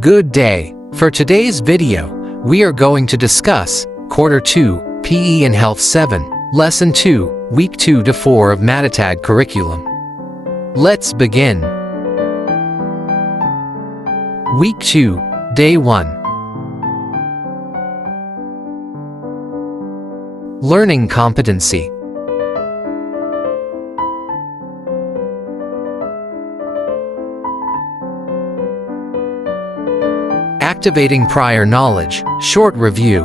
Good day. For today's video, we are going to discuss Quarter 2, PE and Health 7, Lesson 2, Week 2 to 4 of Matatag curriculum. Let's begin. Week 2, Day 1. Learning competency. Activating prior knowledge. Short review.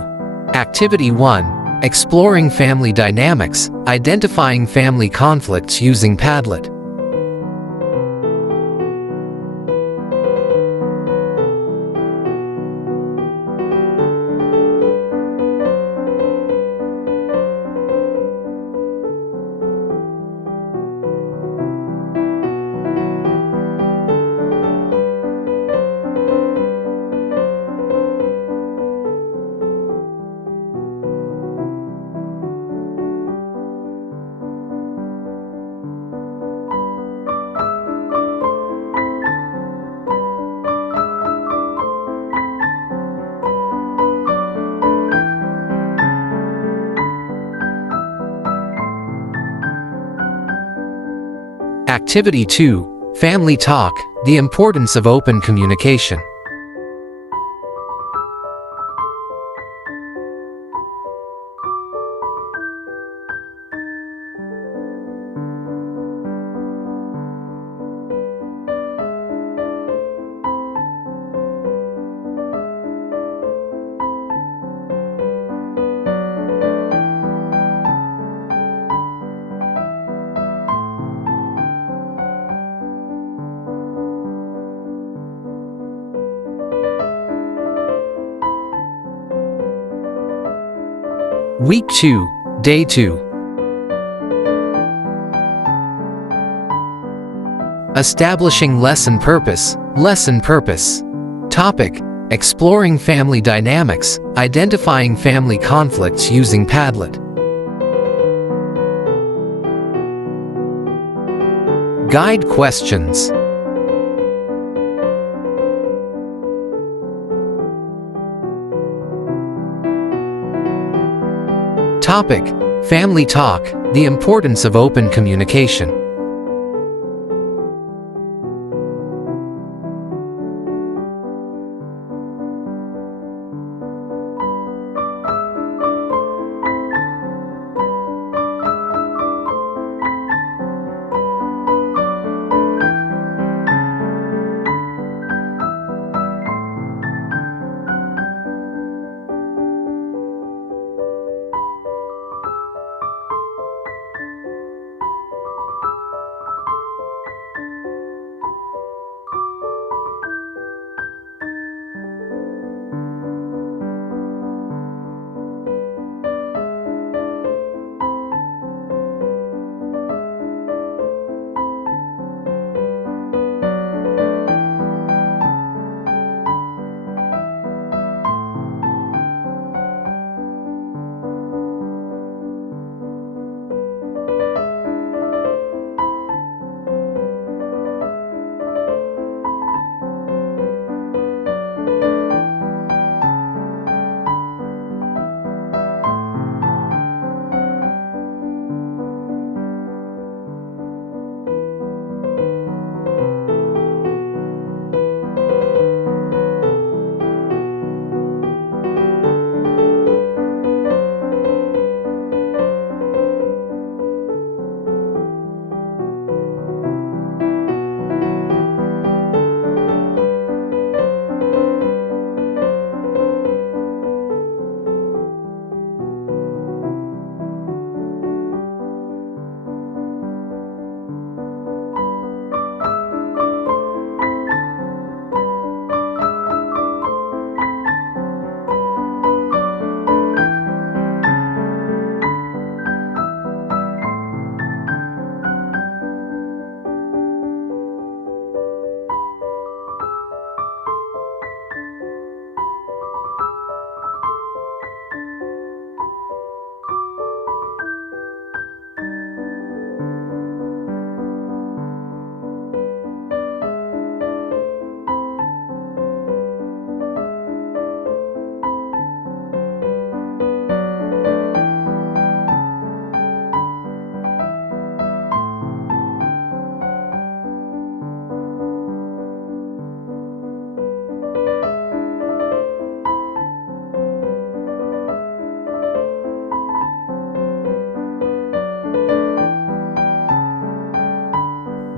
Activity 1. Exploring family dynamics. Identifying family conflicts using Padlet. Activity 2. Family talk. The importance of open communication. Week 2, Day 2. Establishing lesson purpose. Lesson purpose. Topic: Exploring family dynamics. Identifying family conflicts using Padlet. Guide questions. Topic: Family talk. The importance of open communication.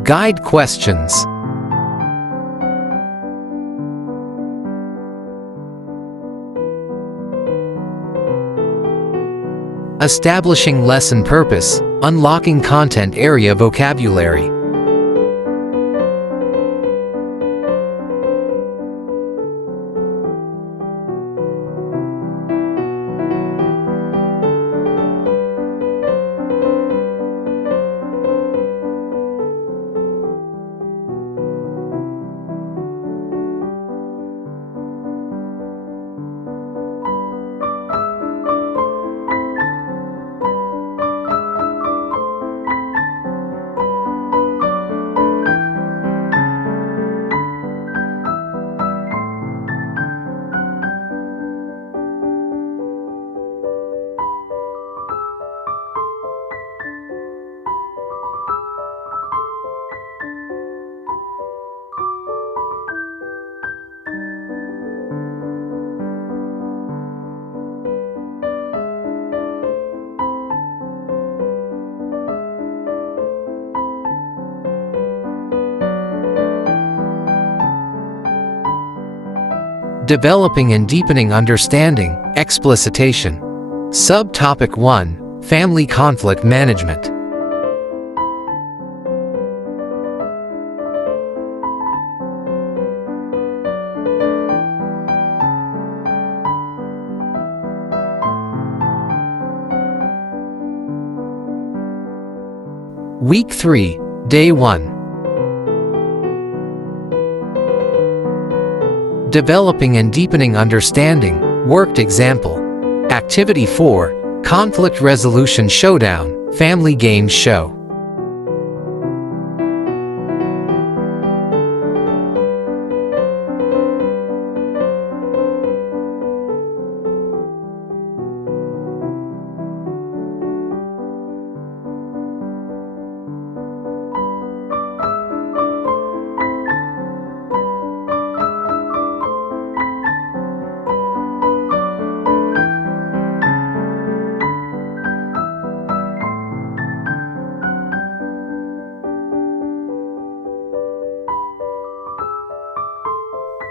Guide questions. Establishing lesson purpose, unlocking content area vocabulary. Developing and deepening understanding, explicitation. Subtopic 1, Family Conflict Management. Week 3, Day 1. Developing and deepening understanding, worked example. Activity 4, Conflict Resolution Showdown, Family Games Show.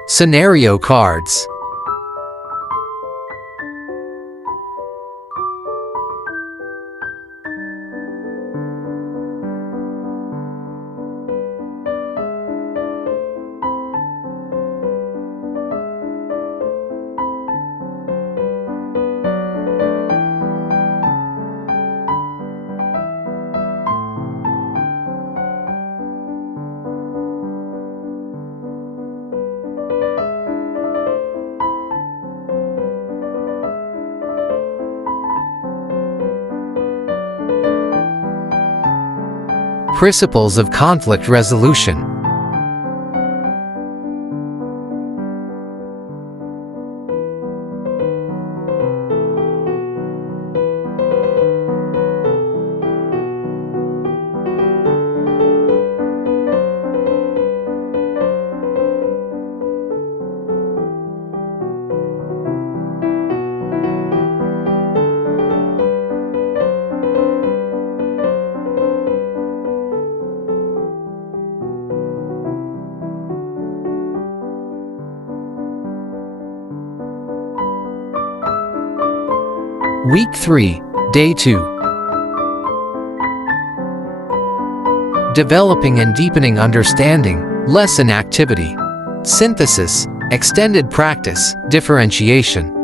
Scenario cards. Principles of conflict resolution. Week 3, Day 2. Developing and deepening understanding, lesson activity. Synthesis, extended practice, differentiation.